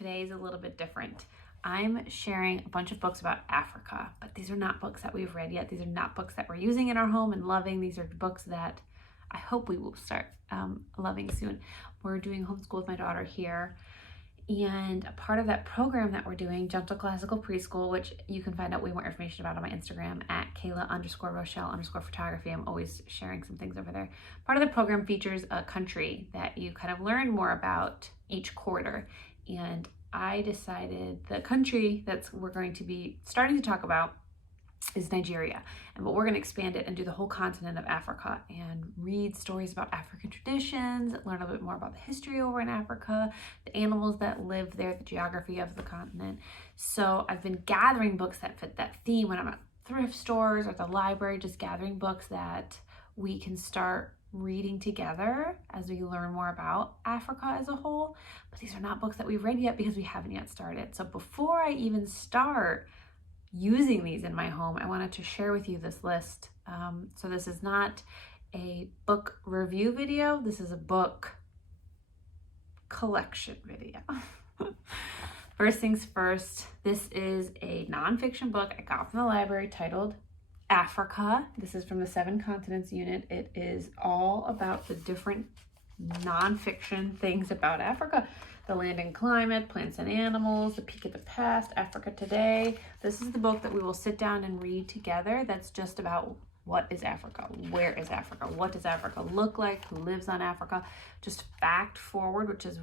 Today is a little bit different. I'm sharing a bunch of books about Africa, but these are not books that we've read yet. These are not books that we're using in our home and loving. These are books that I hope we will start loving soon. We're doing homeschool with my daughter here, and a part of that program that we're doing, Gentle Classical Preschool, which you can find out way more information about on my Instagram at Kayla_Rochelle_photography. I'm always sharing some things over there. Part of the program features a country that you kind of learn more about each quarter. And I decided the country we're going to be starting to talk about is Nigeria, but we're going to expand it and do the whole continent of Africa and read stories about African traditions, learn a little bit more about the history over in Africa, the animals that live there, the geography of the continent. So I've been gathering books that fit that theme when I'm at thrift stores or the library, just gathering books that we can start reading together as we learn more about Africa as a whole. But these are not books that we've read yet because we haven't yet started. So before I even start using these in my home, I wanted to share with you this list. So this is not a book review video. This is a book collection video. First things first, this is a nonfiction book I got from the library titled Africa. This is from the 7 Continents unit. It is all about the different nonfiction things about Africa. The land and climate, plants and animals, the peek at the past, Africa today. This is the book that we will sit down and read together. That's just about what is Africa, where is Africa, what does Africa look like, who lives on Africa. Just fact forward, which is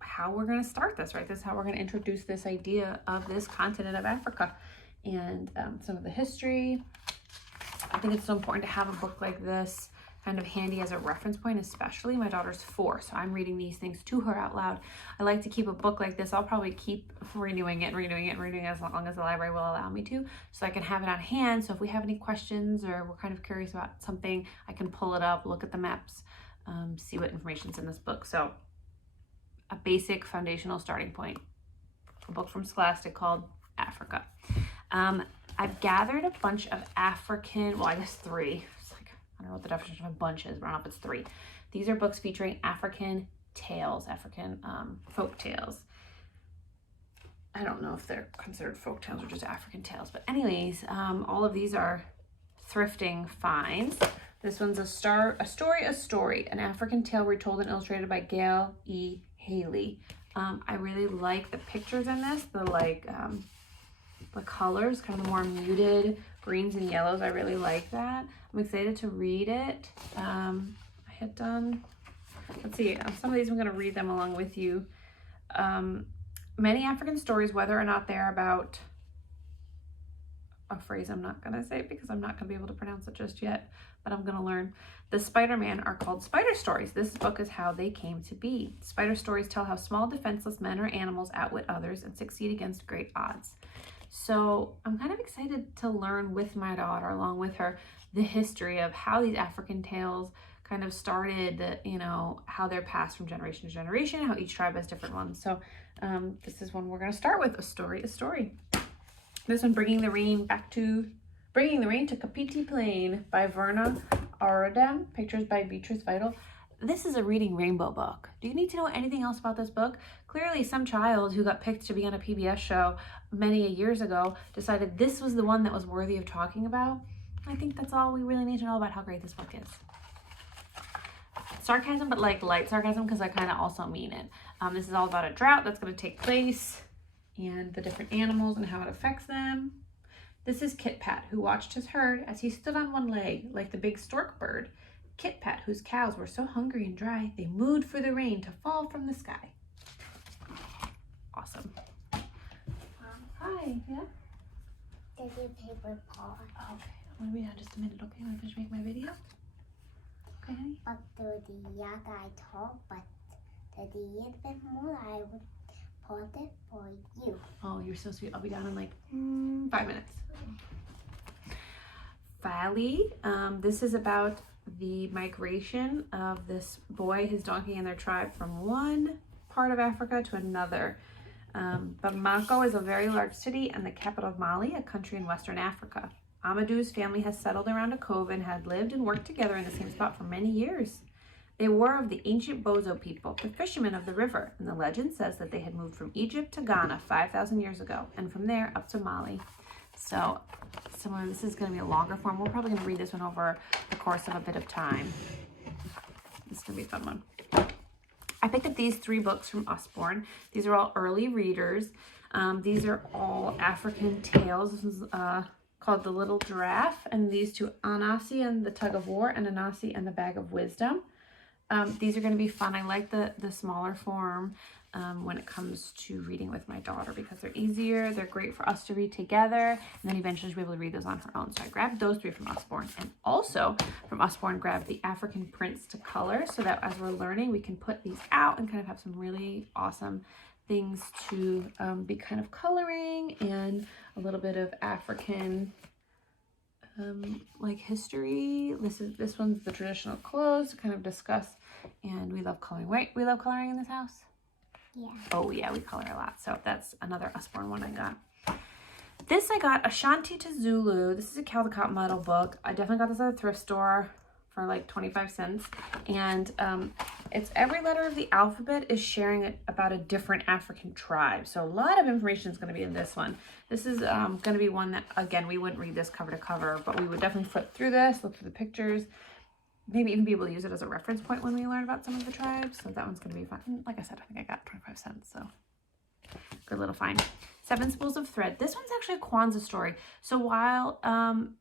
how we're going to start this, right? This is how we're going to introduce this idea of this continent of Africa and some of the history. I think it's so important to have a book like this kind of handy as a reference point, especially my daughter's 4, so I'm reading these things to her out loud. I like to keep a book like this. I'll probably keep renewing it as long as the library will allow me to, so I can have it on hand. So if we have any questions or we're kind of curious about something, I can pull it up, look at the maps, see what information's in this book. So a basic foundational starting point, a book from Scholastic called Africa. I've gathered a bunch of African, well, I guess 3. I don't know what the definition of a bunch is, but I don't know if it's 3. These are books featuring African tales, African folk tales. I don't know if they're considered folk tales or just African tales, but anyways, all of these are thrifting finds. This one's a story, an African tale retold and illustrated by Gail E Haley. I really like the pictures in this, the colors, kind of the more muted greens and yellows. I really like that. I'm excited to read it. I had done, let's see, some of these I'm going to read them along with you. Many African stories, whether or not they're about a phrase I'm not going to say because I'm not going to be able to pronounce it just yet, but I'm going to learn. The Spider-Man are called spider stories. This book is how they came to be. Spider stories tell how small, defenseless men or animals outwit others and succeed against great odds. So I'm kind of excited to learn with my daughter, along with her, the history of how these African tales kind of started, how they're passed from generation to generation, how each tribe has different ones. So this is one we're going to start with, a story. This one, Bringing the Rain to Kapiti Plain by Verna Aadrdema, pictures by Beatriz Vidal. This is a reading rainbow book. Do you need to know anything else about this book? Clearly, some child who got picked to be on a PBS show many years ago decided this was the one that was worthy of talking about. I think that's all we really need to know about how great this book is. Sarcasm, but like light sarcasm, because I kind of also mean it. This is all about a drought that's going to take place and the different animals and how it affects them. This is Kit Pat, who watched his herd as he stood on one leg like the big stork bird. Kit Pat, whose cows were so hungry and dry, they mooed for the rain to fall from the sky. Awesome. Hi, yeah? There's a paper pot. Okay, I'm going to be down just a minute, okay? I'm going to finish making my video. Okay, honey? But the yak I talk, but the little bit more I would put it for you. Oh, you're so sweet. I'll be down in like 5 minutes. Fali, this is about the migration of this boy, his donkey, and their tribe from one part of Africa to another. Bamako is a very large city and the capital of Mali, a country in Western Africa. Amadou's family has settled around a cove and had lived and worked together in the same spot for many years. They were of the ancient Bozo people, the fishermen of the river, and the legend says that they had moved from Egypt to Ghana 5,000 years ago, and from there up to Mali. So this is going to be a longer form. We're probably going to read this one over the course of a bit of time. This is going to be a fun one. I picked up these 3 books from Usborne. These are all early readers. These are all African tales. This is called The Little Giraffe, and these 2, Anansi and the Tug of War, and Anansi and the Bag of Wisdom. These are going to be fun. I like the smaller form when it comes to reading with my daughter because they're easier. They're great for us to read together, and then eventually she'll be able to read those on her own. So I grabbed those 3 from Usborne, and also from Usborne grabbed the African prints to color so that as we're learning, we can put these out and kind of have some really awesome things to be kind of coloring and a little bit of African like history. This one's the traditional clothes to kind of discuss, and we love coloring. Right? We love coloring in this house? Yeah. Oh yeah, we color a lot. So that's another Usborne one I got. This I got Ashanti to Zulu. This is a Caldecott Metal book. I definitely got this at a thrift store for like 25 cents. And it's every letter of the alphabet is sharing about a different African tribe. So a lot of information is going to be in this one. This is going to be one that, again, we wouldn't read this cover to cover, but we would definitely flip through this, look through the pictures, maybe even be able to use it as a reference point when we learn about some of the tribes. So that one's going to be fun. Like I said, I think I got 25 cents. So good little find. 7 Spools of Thread. This one's actually a Kwanza story. So while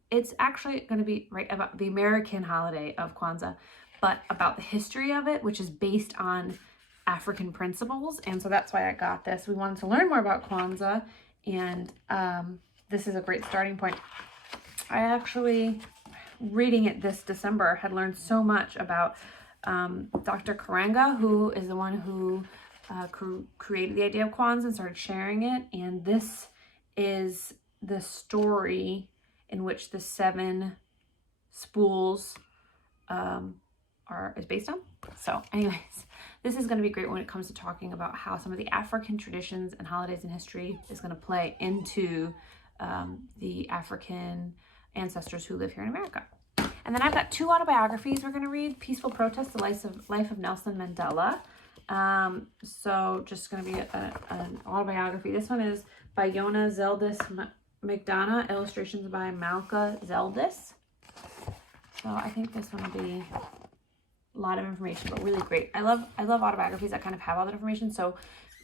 it's actually going to be about the American holiday of Kwanza, but about the history of it, which is based on African principles. And so that's why I got this. We wanted to learn more about Kwanza, and this is a great starting point. I actually, reading it this December, had learned so much about Dr. Karanga, who is the one who created the idea of Kwanza and started sharing it. And this is the story in which the 7 spools is based on. So anyways, this is going to be great when it comes to talking about how some of the African traditions and holidays and history is going to play into the African ancestors who live here in America. And then I've got 2 autobiographies we're going to read. Peaceful Protest, the life of Nelson Mandela. So just going to be an autobiography. This one is by Yona Zeldis McDonough, illustrations by Malka Zeldis. So I think this one will be a lot of information, but really great. I love autobiographies that kind of have all that information. So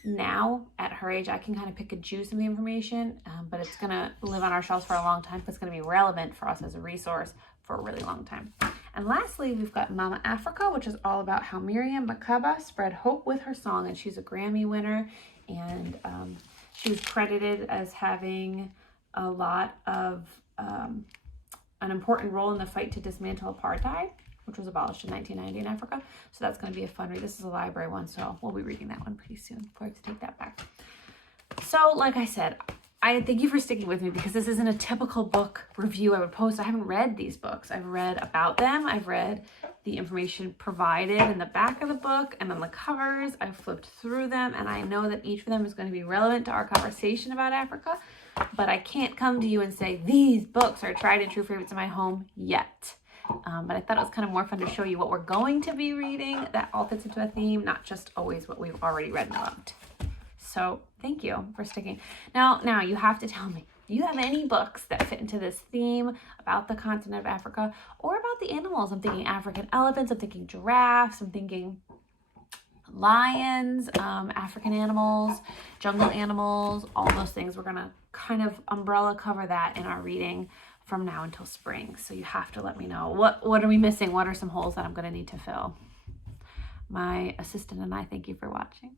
now at her age, I can kind of pick and choose some of the information, but it's going to live on our shelves for a long time. It's going to be relevant for us as a resource for a really long time. And lastly, we've got Mama Africa, which is all about how Miriam Makeba spread hope with her song. And she's a Grammy winner, and she was credited as having a lot of an important role in the fight to dismantle apartheid, which was abolished in 1990 in Africa. So that's going to be a fun read. This is a library one, so we'll be reading that one pretty soon before I have to take that back. So like I said, I thank you for sticking with me because this isn't a typical book review I would post. I haven't read these books. I've read about them. I've read the information provided in the back of the book and on the covers. I've flipped through them, and I know that each of them is going to be relevant to our conversation about Africa, but I can't come to you and say these books are tried and true favorites in my home yet. But I thought it was kind of more fun to show you what we're going to be reading that all fits into a theme, not just always what we've already read and loved. So thank you for sticking. Now you have to tell me, do you have any books that fit into this theme about the continent of Africa or about the animals? I'm thinking African elephants, I'm thinking giraffes, I'm thinking lions, African animals, jungle animals, all those things. We're going to kind of umbrella cover that in our reading from now until spring. So you have to let me know what are we missing? What are some holes that I'm going to need to fill? My assistant and I thank you for watching.